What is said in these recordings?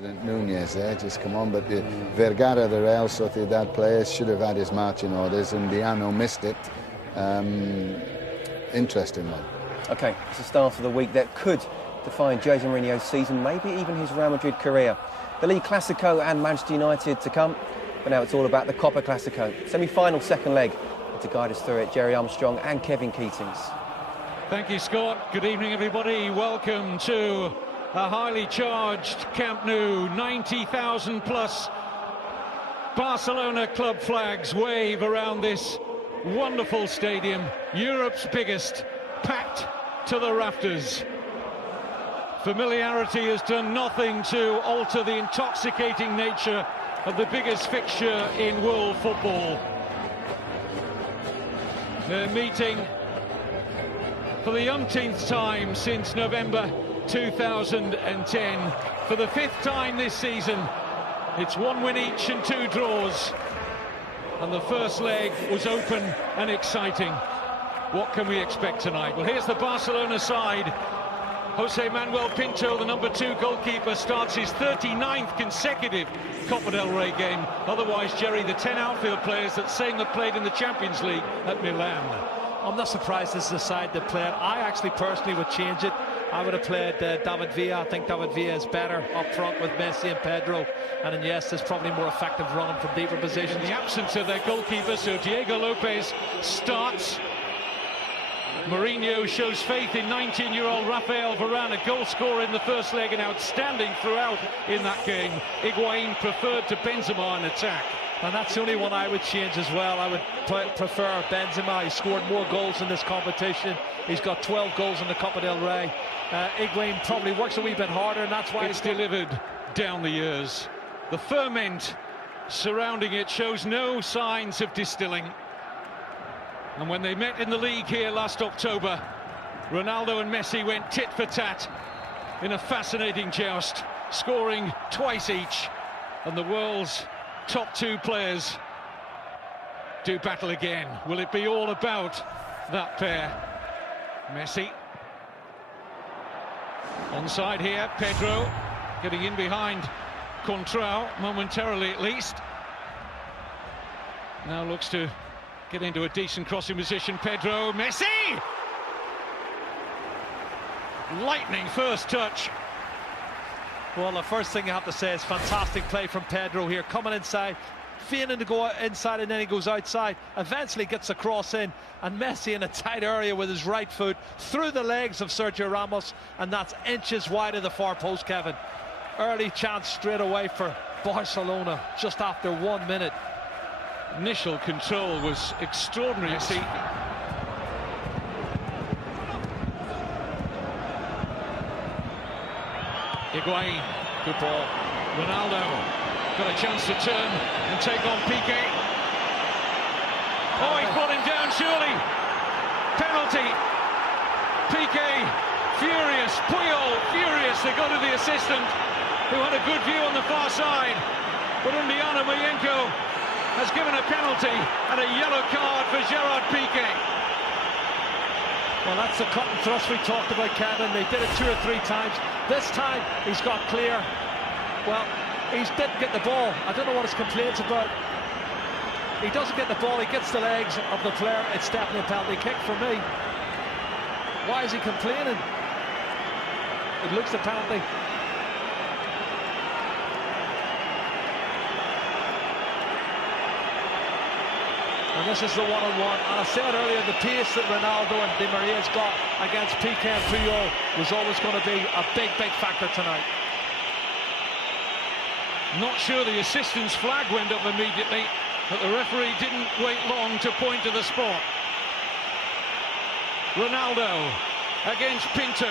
President Nunez there, just come on, but Vergara, the Real Sociedad player, should have had his marching orders, and Diano missed it. Interesting one. OK, it's the start of the week that could define Jose Mourinho's season, maybe even his Real Madrid career. The League Clasico and Manchester United to come, but now it's all about the Copa Clasico. Semi-final second leg. To guide us through it, Jerry Armstrong and Kevin Keatings. Thank you, Scott. Good evening, everybody. Welcome to a highly charged Camp Nou. 90,000 plus Barcelona club flags wave around this wonderful stadium, Europe's biggest, packed to the rafters. Familiarity has done nothing to alter the intoxicating nature of the biggest fixture in world football. They're meeting for the umpteenth time since November 2010. For the fifth time this season, it's 1 win each and 2 draws. And the first leg was open and exciting. What can we expect tonight? Well, here's the Barcelona side. Jose Manuel Pinto, the number 2 goalkeeper, starts his 39th consecutive Copa del Rey game. Otherwise, Jerry, the 10 outfield players that same that played in the Champions League at Milan. I'm not surprised this is the side that played. I actually personally would change it. I would have played David Villa. I think David Villa is better up front with Messi and Pedro. And then, yes, there's probably more effective running from deeper positions. In the absence of their goalkeeper, so Diego Lopez starts. Mourinho shows faith in 19-year-old Rafael Varane, a goal scorer in the first leg and outstanding throughout in that game. Higuain preferred to Benzema in attack. And that's the only one I would change as well. I would prefer Benzema. He scored more goals in this competition. He's got 12 goals in the Copa del Rey. Higuain probably works a wee bit harder, and that's why it's delivered down the years. The ferment surrounding it shows no signs of distilling. And when they met in the league here last October, Ronaldo and Messi went tit for tat in a fascinating joust, scoring twice each. And the world's top 2 players do battle again. Will it be all about that pair? Messi. Onside here, Pedro getting in behind Contrao, momentarily at least. Now looks to get into a decent crossing position. Pedro, Messi! Lightning first touch. Well, the first thing you have to say is fantastic play from Pedro here, coming inside, feigning to go inside, and then he goes outside, eventually gets a cross in, and Messi in a tight area with his right foot through the legs of Sergio Ramos, and that's inches wide of the far post, Kevin. Early chance straight away for Barcelona just after 1 minute. Initial control was extraordinary. Messi. Higuain, good ball. Ronaldo got a chance to turn and take on Piqué. Oh, he's brought him down, surely. Penalty. Piqué, furious. Puyol, furious. They go to the assistant, who had a good view on the far side. But Undiano Mayenko has given a penalty and a yellow card for Gerard Piqué. Well, that's the cut and thrust we talked about, Kevin. They did it 2 or 3 times. This time he's got clear. Well, he didn't get the ball. I don't know what his complaints about. He doesn't get the ball, he gets the legs of the player. It's definitely a penalty kick for me. Why is he complaining? It looks a penalty. And this is the one-on-one. And I said earlier, the pace that Ronaldo and Di Maria's got against Piqué and Puyol was always going to be a big, big factor tonight. Not sure the assistant's flag went up immediately, but the referee didn't wait long to point to the spot. Ronaldo against Pinto.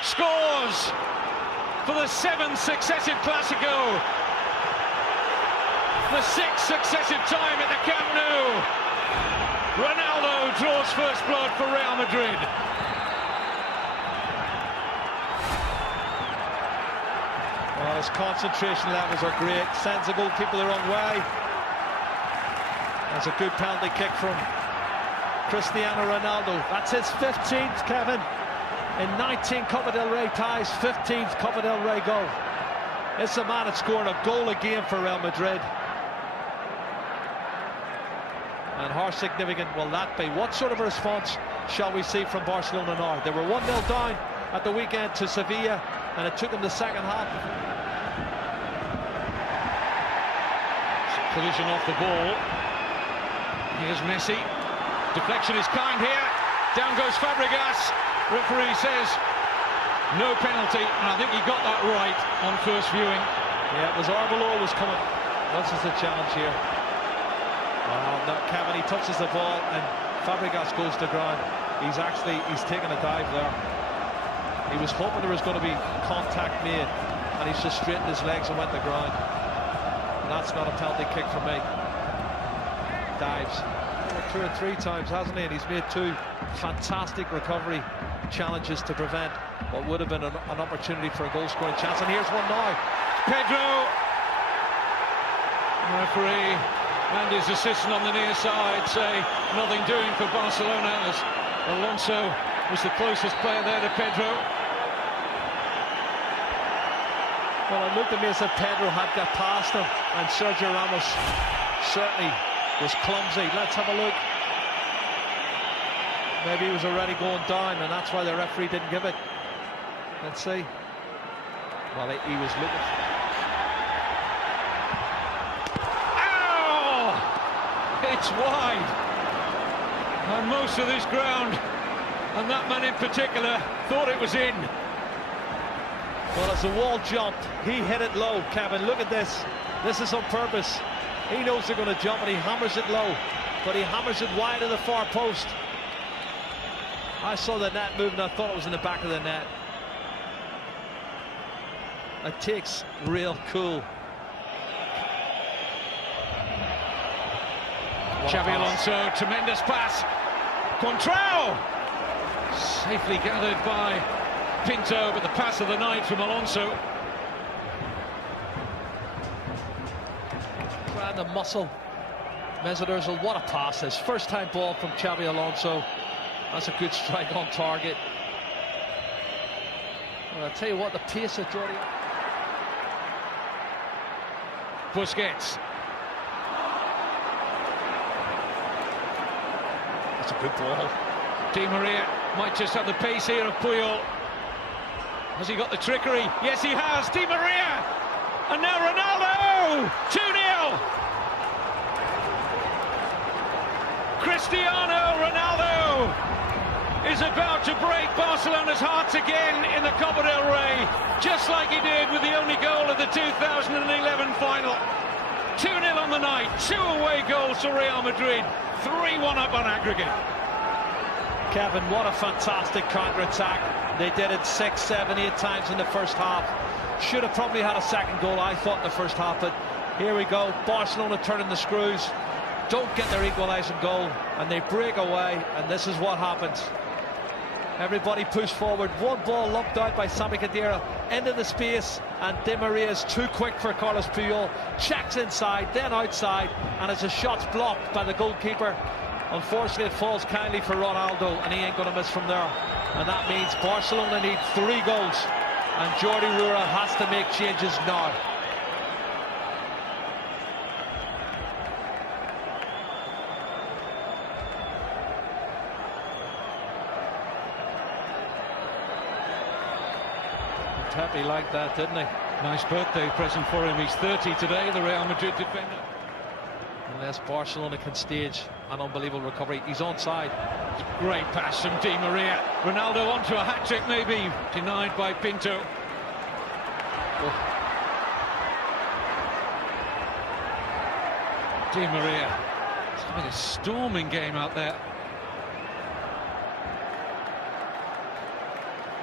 Scores for the 7th successive Clasico. The 6th successive time at the Camp Nou. Ronaldo draws first blood for Real Madrid. Well, his concentration levels are great. Sends the goalkeeper the wrong way. That's a good penalty kick from Cristiano Ronaldo. That's his 15th, Kevin. in 19 Copa del Rey ties, 15th Copa del Rey goal. It's a man that scored a goal a game for Real Madrid. And how significant will that be? What sort of a response shall we see from Barcelona now? They were 1-0 down at the weekend to Sevilla, and it took them the second half. Collision off the ball. Here's Messi. Deflection is kind here. Down goes Fabregas. Referee says no penalty, and I think he got that right on first viewing. Yeah, it was Arbeloa was coming. This is the challenge here. Well, no, Kevin, he touches the ball and Fabregas goes to ground. He's taken a dive there. He was hoping there was going to be contact made, and he's just straightened his legs and went to ground. And that's not a penalty kick for me. Dives 2 or 3 times, hasn't he? And he's made 2 fantastic recovery challenges to prevent what would have been an opportunity for a goal-scoring chance. And here's one now. Pedro. Referee and his assistant on the near side say nothing doing for Barcelona, as Alonso was the closest player there to Pedro. Well, it looked to me as if Pedro had got past him, and Sergio Ramos certainly was clumsy. Let's have a look. Maybe he was already going down, and that's why the referee didn't give it. Let's see. Well, he was looking. It's wide, and most of this ground, and that man in particular, thought it was in. Well, as the wall jumped, he hit it low, Kevin. Look at this. This is on purpose. He knows they're going to jump, and he hammers it low, but he hammers it wide of the far post. I saw the net move, and I thought it was in the back of the net. It takes real cool. Xabi Alonso, tremendous pass. Contrao! Safely gathered by Pinto, but the pass of the night from Alonso. Grand the muscle. Mesut Ozil, what a pass. His first time ball from Xabi Alonso. That's a good strike on target. Well, I'll tell you what, the pace of Jordi. Busquets. That's a good ball. Di Maria might just have the pace here of Puyol. Has he got the trickery? Yes, he has. Di Maria! And now Ronaldo! 2-0! Cristiano Ronaldo is about to break Barcelona's hearts again in the Copa del Rey, just like he did with the only goal of the 2011 final. 2-0 on the night, 2 away goals to Real Madrid, 3-1 up on aggregate. Kevin, what a fantastic counter-attack. They did it 6, 7, 8 times in the first half. Should have probably had a second goal, I thought, in the first half, but here we go. Barcelona turning the screws, don't get their equalising goal, and they break away, and this is what happens. Everybody pushed forward. One ball lumped out by Sami Khedira into the space, and Di Maria is too quick for Carlos Puyol. Checks inside, then outside, and as the shot's blocked by the goalkeeper, unfortunately it falls kindly for Ronaldo, and he ain't going to miss from there. And that means Barcelona need 3 goals, and Jordi Rura has to make changes now. Pepe liked that, didn't he? Nice birthday present for him. He's 30 today, the Real Madrid defender. Unless Barcelona can stage an unbelievable recovery. He's onside. Great pass from Di Maria. Ronaldo onto a hat-trick maybe. Denied by Pinto. Oh. Di Maria. It's having a storming game out there.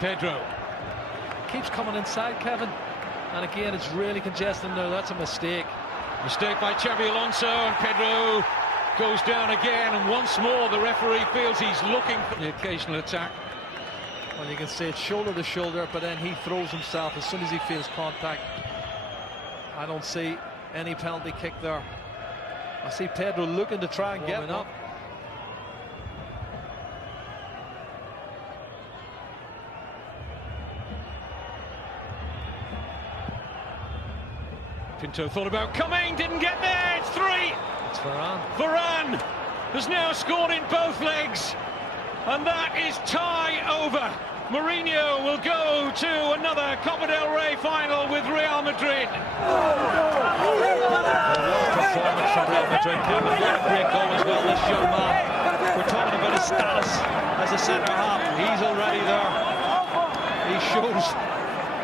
Pedro. Keeps coming inside, Kevin, and again it's really congested there. That's a mistake. Mistake by Xabi Alonso, and Pedro goes down again, and once more the referee feels he's looking for the occasional attack. Well, you can see it's shoulder to shoulder, but then he throws himself as soon as he feels contact. I don't see any penalty kick there. I see Pedro looking to try and get it up. Pinto thought about coming, didn't get there. It's 3. It's Varane. Varane has now scored in both legs, and that is tie over. Mourinho will go to another Copa del Rey final with Real Madrid. Performance from Real Madrid. What a great goal as well, this young man. We're talking about his status as a centre-half. He's already there. He shows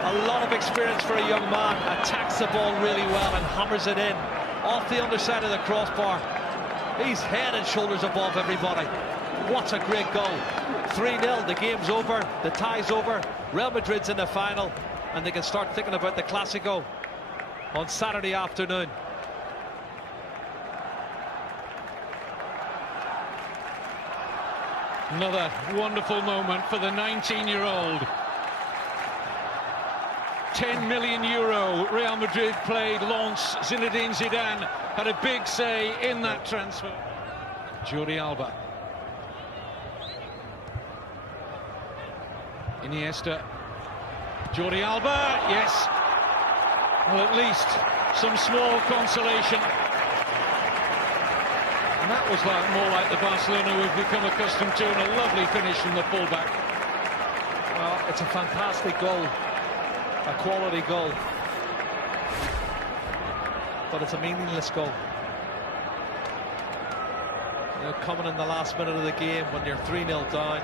a lot of experience for a young man. Attacks the ball really well and hammers it in off the underside of the crossbar. He's head and shoulders above everybody. What a great goal. 3-0, the game's over, the tie's over. Real Madrid's in the final, and they can start thinking about the Clásico on Saturday afternoon. Another wonderful moment for the 19-year-old. 10 million euro Real Madrid played Lens. Zinedine Zidane had a big say in that transfer. Jordi Alba. Iniesta. Jordi Alba, yes. Well, at least some small consolation. And that was more like the Barcelona we've become accustomed to, and a lovely finish from the fullback. Well, it's a fantastic goal. A quality goal. But it's a meaningless goal. You know, coming in the last minute of the game when you're 3-0 down.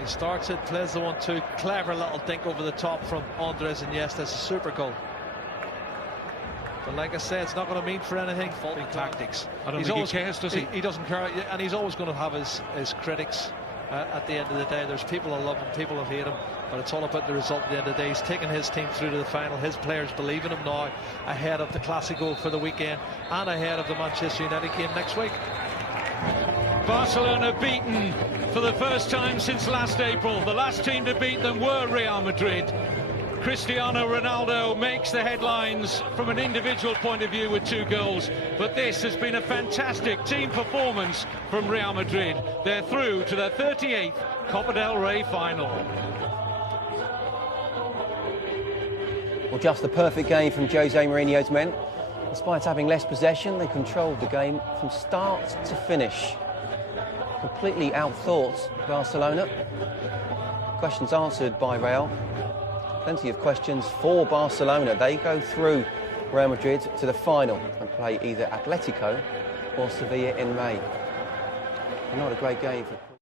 He starts it, plays the 1-2, clever little dink over the top from Andres Iniesta. It's a super goal. But like I say, it's not going to mean for anything. Faulty tactics. I don't think he cares, does he? He doesn't care, and he's always going to have his critics at the end of the day. There's people who love him, people who hate him, but it's all about the result at the end of the day. He's taken his team through to the final. His players believe in him now, ahead of the Clásico for the weekend and ahead of the Manchester United game next week. Barcelona beaten for the first time since last April. The last team to beat them were Real Madrid. Cristiano Ronaldo makes the headlines from an individual point of view with 2 goals, but this has been a fantastic team performance from Real Madrid. They're through to the 38th Copa del Rey final. Well, just the perfect game from Jose Mourinho's men. Despite having less possession, they controlled the game from start to finish. Completely outthought Barcelona. Questions answered by Real. Plenty of questions for Barcelona. They go through Real Madrid to the final and play either Atletico or Sevilla in May. Not a great game for